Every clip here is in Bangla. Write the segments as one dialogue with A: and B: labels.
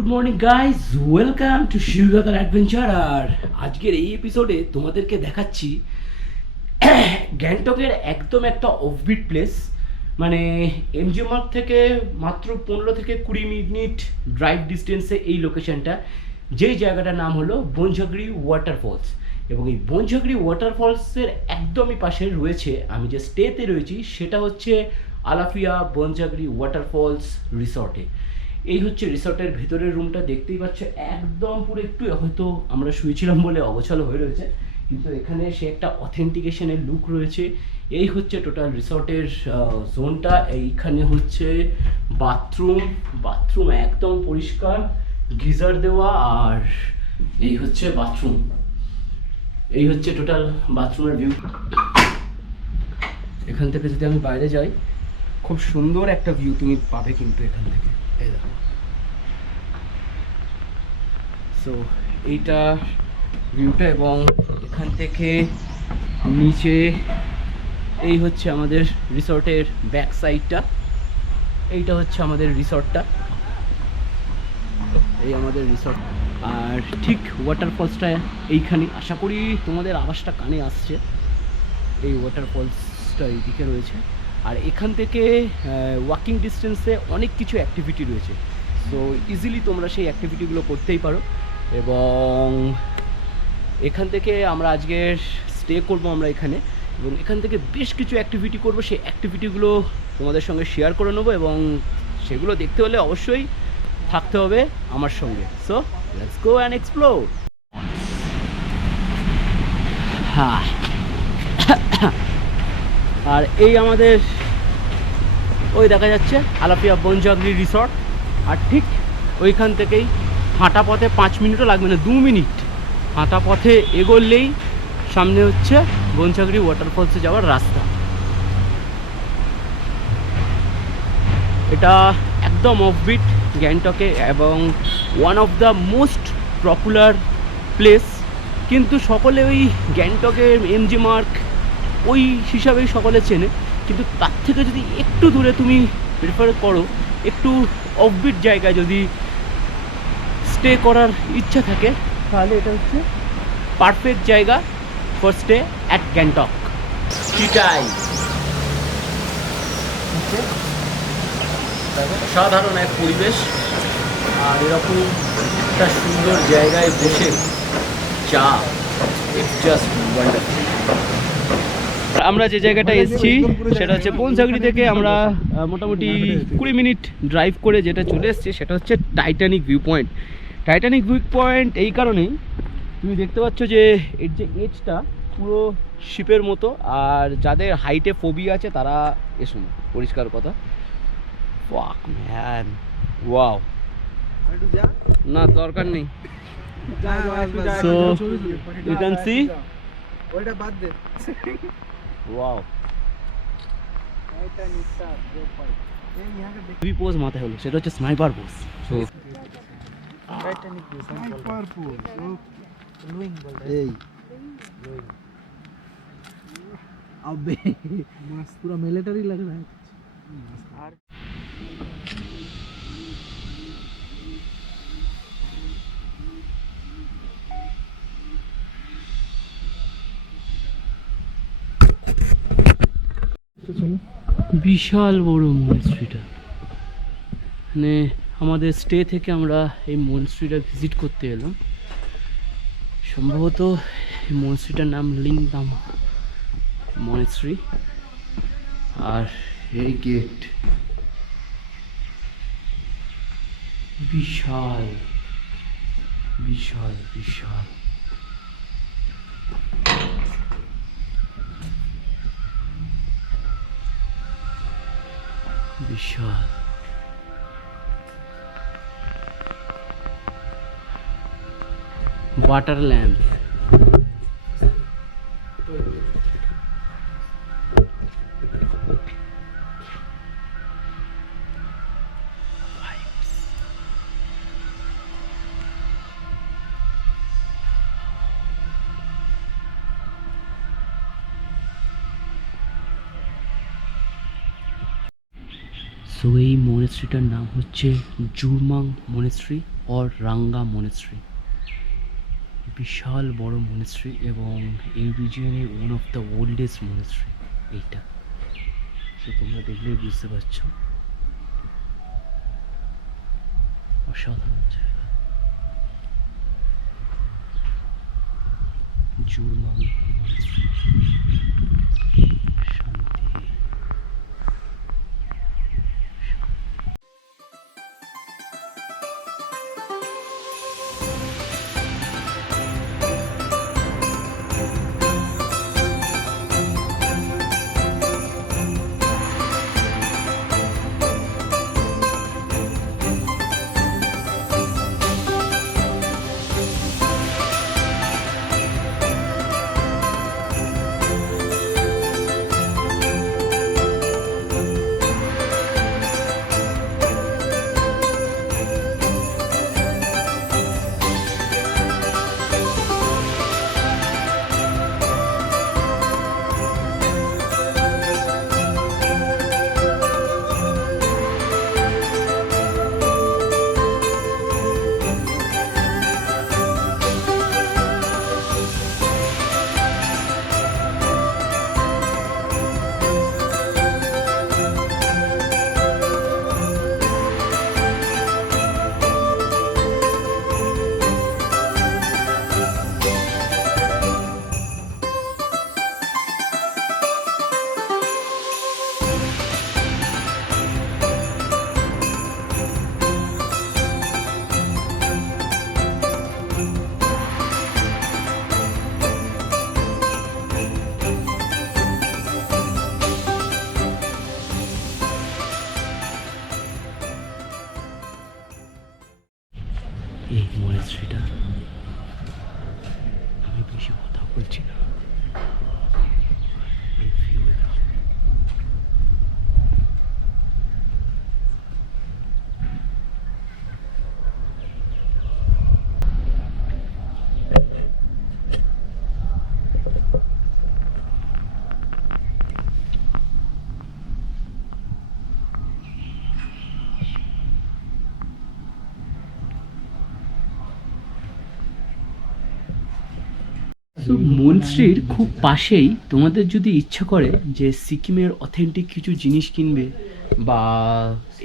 A: Good morning guys welcome to শিলগাতার adventure আর আজকের এই এপিসোডে তোমাদেরকে দেখাচ্ছি গ্যাংটকের একদম একটা অফবিট প্লেস মানে এমজি মার্ক থেকে মাত্র পনেরো থেকে কুড়ি মিনিট ড্রাইভ ডিস্টেন্সে এই লোকেশনটা যেই জায়গাটার নাম হলো বনঝগড়ি ওয়াটারফলস এবং এই বনঝগড়ি ওয়াটারফলসের একদমই পাশে রয়েছে, আমি যে স্টেতে রয়েছি, সেটা হচ্ছে আলাফিয়া বনঝগড়ি ওয়াটারফলস রিসর্টে এই হচ্ছে রিসর্টের ভেতরের রুমটা, দেখতেই পাচ্ছ, একদম পুরো একটু হয়তো আমরা শুয়েছিলাম বলে অগোছাল হয়ে রয়েছে, কিন্তু এখানে সে একটা অথেন্টিকেশনের লুক রয়েছে। এই হচ্ছে টোটাল রিসর্টের জোনটা এইখানে হচ্ছে বাথরুম বাথরুম একদম পরিষ্কার, গিজার দেওয়া, আর এই হচ্ছে বাথরুম এই হচ্ছে টোটাল বাথরুমের ভিউ এখান থেকে যদি আমি বাইরে যাই, খুব সুন্দর একটা ভিউ তুমি পাবে কিন্তু এখান থেকে। এই সো এইটা ভিউটা এবং এখান থেকে নিচে এই হচ্ছে আমাদের রিসর্টের ব্যাক সাইডটা এইটা হচ্ছে আমাদের রিসর্টটা এই আমাদের রিসর্ট আর ঠিক ওয়াটারফলসটা এইখানে, আশা করি তোমাদের আওয়াজটা কানে আসছে। এই ওয়াটারফলসটা এইদিকে রয়েছে। আর এখান থেকে ওয়াকিং ডিস্টেন্সে অনেক কিছু অ্যাক্টিভিটি রয়েছে। সো ইজিলি তোমরা সেই অ্যাক্টিভিটিগুলো করতেই পারো। এবং এখান থেকে আমরা আজকে স্টে করব আমরা এখানে। এবং এখান থেকে বেশ কিছু অ্যাক্টিভিটি করব। সেই অ্যাক্টিভিটিগুলো তোমাদের সঙ্গে শেয়ার করে নেব এবং সেগুলো দেখতে হলে অবশ্যই থাকতে হবে আমার সঙ্গে। So let's go and explore হ্যাঁ। আর এই আমাদের ওই দেখা যাচ্ছে আলাপিয়া বনজাগরি রিসর্ট। আর ঠিক ওইখান থেকেই হাঁটা পথে পাঁচ মিনিটও লাগবে না, দু মিনিট। হাঁটা পথে এগোলেই সামনে হচ্ছে বনচাগরি ওয়াটারফলসে যাওয়ার রাস্তা। এটা একদম অফবিট গ্যাংটকে এবং one of the most popular place কিন্তু সকলে ওই গ্যাংটকের এমজি মার্ক ওই হিসাবেই সকলে চেনে। কিন্তু তার থেকে যদি একটু দূরে তুমি প্রেফার করো, একটু অফবিট জায়গায় যদি স্টে করার ইচ্ছা থাকে, তাহলে এটা হচ্ছে পারফেক্ট জায়গা ফর স্টে অ্যাট গ্যাংটক চিটাই সাধারণ এক পরিবেশ, আর এরকম একটা সুন্দর জায়গায় বসে চা ইটস জাস্ট ওয়ান্ডারফুল আমরা যে জায়গাটা এসেছি সেটা হচ্ছে পৌনসাগরি থেকে আমরা মোটামুটি কুড়ি মিনিট ড্রাইভ করে যেটা চলে এসেছি সেটা হচ্ছে Titanic view point Titanic view point এই কারণেই তুমি দেখতে পাচ্ছ যে এর যে এজটা পুরো শিপের মতো আর যাদের হাইটে ফোবি আছে তারা এসো না পরিষ্কার কথা ওয়াক ম্যান ওয়াও না দরকার নেই So, you can see
B: ওইটা বাদ দে
A: ওয়াও
B: এই ইয়াকে দেখ
A: দুই পোজ মাথায় হলো সেটা হচ্ছে sniper pose so
B: Titanic sniper পুল লুইং বলতে
C: এই
B: अबे मस्त पूरा मिलिट्री लग रहा है
A: বিশাল বড় মনস্ট্রিটা মানে আমাদের স্টে থেকে আমরা এই মনস্ট্রিটা ভিজিট করতে এলাম। সম্ভবত এই মনস্ট্রিটার নাম লিংদাম মনস্ট্রি আর এই গেট বিশাল বিশাল বিশাল। বিশাল ওয়াটার ল্যাম্প সো এই মনেস্ট্রিটার নাম হচ্ছে Zurmang monastery or Ranka monastery বিশাল বড় মনেস্ট্রি এবং এই রিজিয়নে one of the oldest monastery এইটা। সে তোমরা দেখলেই বুঝতে পারছ। অসাধারণ জায়গা। জুরমাং মনেস্ট্রি শান্তি। তো মনশ্রীর খুব পাশেই তোমাদের যদি ইচ্ছা করে যে সিকিমের অথেন্টিক কিছু জিনিস কিনবে বা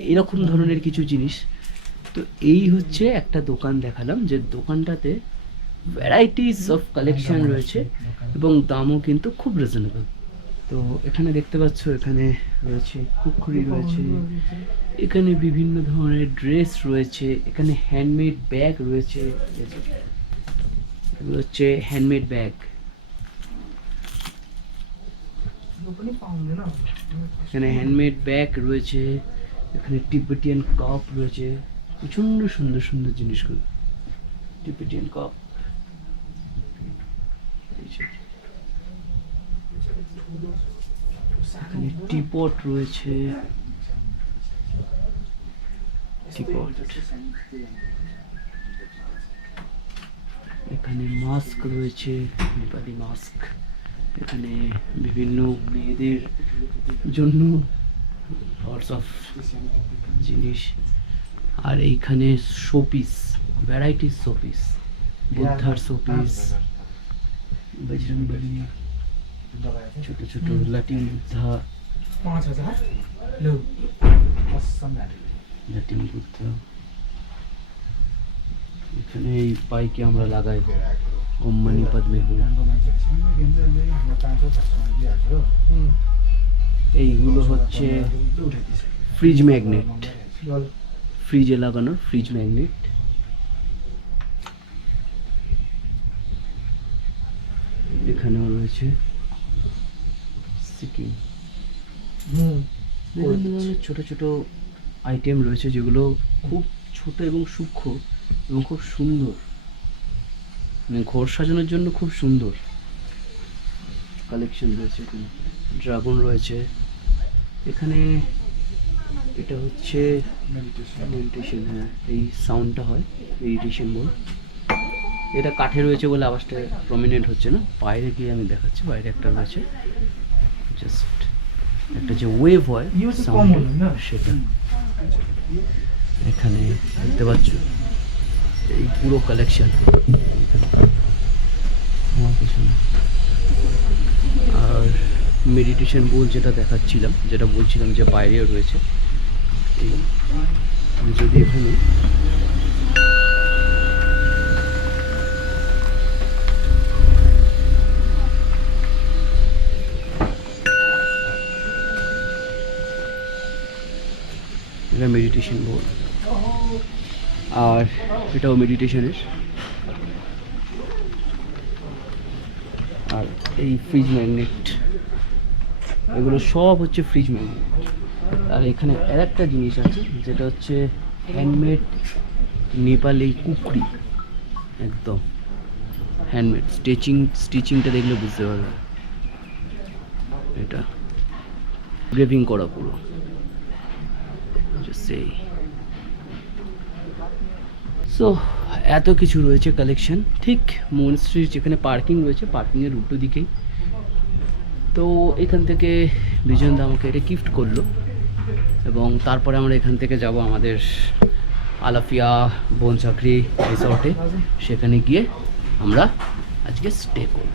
A: এরকম ধরনের কিছু জিনিস তো এই হচ্ছে একটা দোকান দেখালাম যে দোকানটাতে ভ্যারাইটিস অফ কালেকশন রয়েছে এবং দামও কিন্তু খুব রিজনেবল তো এখানে দেখতে পাচ্ছ এখানে রয়েছে কুকুরি রয়েছে এখানে বিভিন্ন ধরনের ড্রেস রয়েছে এখানে হ্যান্ডমেড ব্যাগ রয়েছে এগুলো হচ্ছে হ্যান্ডমেড ব্যাগ এখানে হ্যান্ডমেড ব্যাগ রয়েছে এখানে টিবেটিয়ান কাপ রয়েছে প্রচণ্ড সুন্দর সুন্দর জিনিসগুলো। টিবেটিয়ান কাপ এখানে টিপট রয়েছে। টিপট এখানে মাস্ক রয়েছে নেপালি মাস্ক। এখানে বিভিন্ন মেয়েদের জন্য লটস অফ জিনিস। আর এইখানে শোপিস ভ্যারাইটিস শোপিস বুদ্ধার শোপিস বজরং বলি ছোট ছোট লাটিন বুদ্ধা।
B: পাঁচ হাজার।
A: লাটিন বুদ্ধা। এখানে এই পাইকে আমরা লাগাই। ওম মানি পদ্মে হুম। এইগুলো হচ্ছে ফ্রিজ ম্যাগনেট ফ্রিজে লাগানো ফ্রিজ ম্যাগনেট এখানেও রয়েছে সিকিম। ছোট ছোট আইটেম রয়েছে যেগুলো খুব ছোট এবং সূক্ষ্ম। এবং খুব সুন্দর। মানে ঘর সাজানোর জন্য খুব সুন্দর। কালেকশন রয়েছে এখানে ড্রাগন রয়েছে। এখানে এটা হচ্ছে মেডিটেশন হ্যাঁ এই সাউন্ডটা হয় মেডিটেশন বল। এটা কাঠে রয়েছে বলে আওয়াজটা প্রমিনেন্ট হচ্ছে না। বাইরে গিয়ে আমি দেখাচ্ছি বাইরে একটা রয়েছে। জাস্ট একটা যে ওয়েভ হয়
B: না?
A: সেটা। এখানে দেখতে পাচ্ছ? এই পুরো কালেকশন আর মেডিটেশন বল যেটা দেখাচ্ছিলাম, যেটা বলছিলাম যে বাইরেও রয়েছে, এই যদি এখানে এটা মেডিটেশন বল আর এটাও মেডিটেশনের আর এই ফ্রিজ ম্যাগনেট এগুলো সব হচ্ছে ফ্রিজ ম্যাগনেট আর এখানে আর একটা জিনিস আছে, যেটা হচ্ছে হ্যান্ডমেড নেপালি কুকরি। একদম। হ্যান্ডমেড স্টিচিং স্টিচিংটা দেখলে বুঝতে পারবে। এটা। গ্রেভিং করা পুরো। সেই সো এত কিছু রয়েছে কালেকশন ঠিক মনস্ট্রির যেখানে পার্কিং রয়েছে পার্কিংয়ের উল্টো দিকেই তো এখান থেকে বিজয়ন্দা আমাকে এটা গিফট করল। এবং তারপরে আমরা এখান থেকে যাব আমাদের আলাফিয়া বন চাকরি রিসর্টে সেখানে গিয়ে আমরা আজকে স্টে করব।